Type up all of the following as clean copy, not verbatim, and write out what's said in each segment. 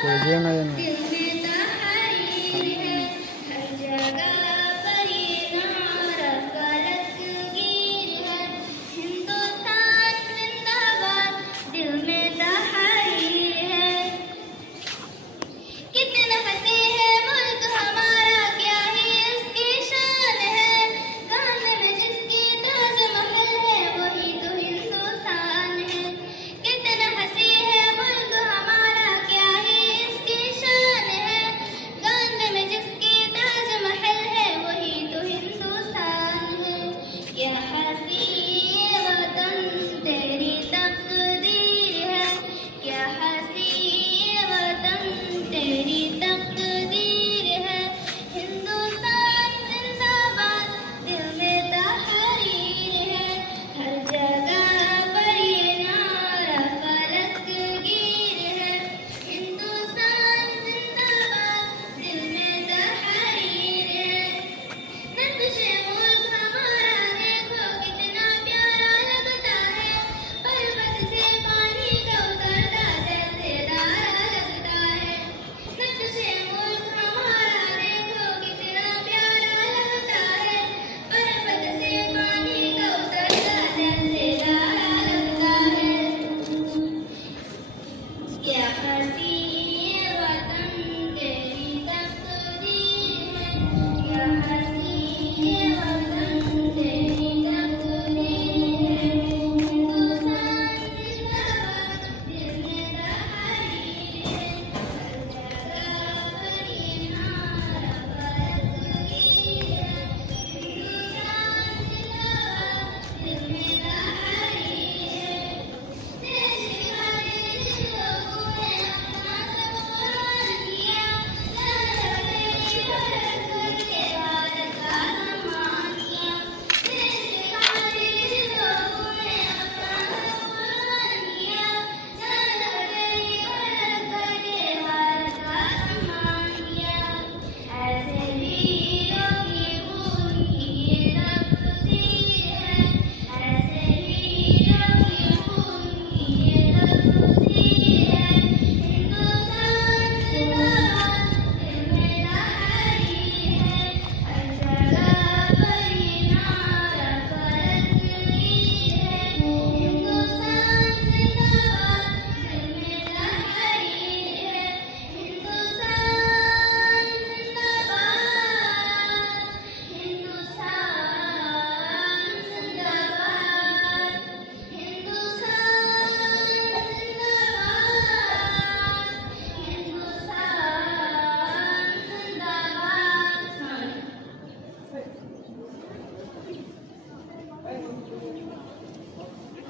পড়ে যেও না যেন।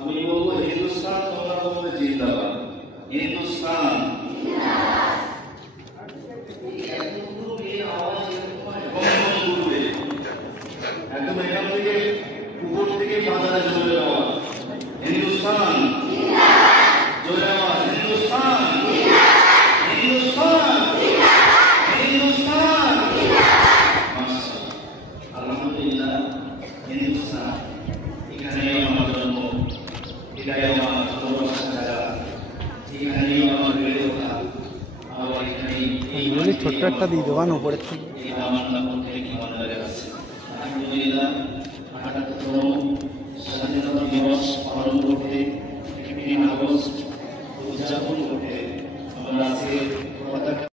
আমি বলবো হিন্দুস্তান, তোমরা বলবে জিন্দাবাদ। হিন্দুস্তান একদম এখান থেকে উপর থেকে বাজারে চলে যাওয়া। হিন্দুস্তান চলে যাওয়া। হিন্দুস্তান হিন্দুস্তান হিন্দুস্তান। আলহামদুলিল্লাহ, হিন্দুস্তান এখানে আমার জন্ম, এটাই আমার ভালোবাসা জায়গা, এখানেই আমার বেড়ে ওঠা। আবার এখানেই এইগুলি ছোট্ট একটা দিয়ে দেবান উপরের থেকে। এটা আমার মধ্যে মনে লেগে আছে। আলহামদুলিল্লাহ, ৭৮তম স্বাধীনতা দিবস পালন করতে, ১৫ আগস্ট উদযাপন করতে আমরা আজকে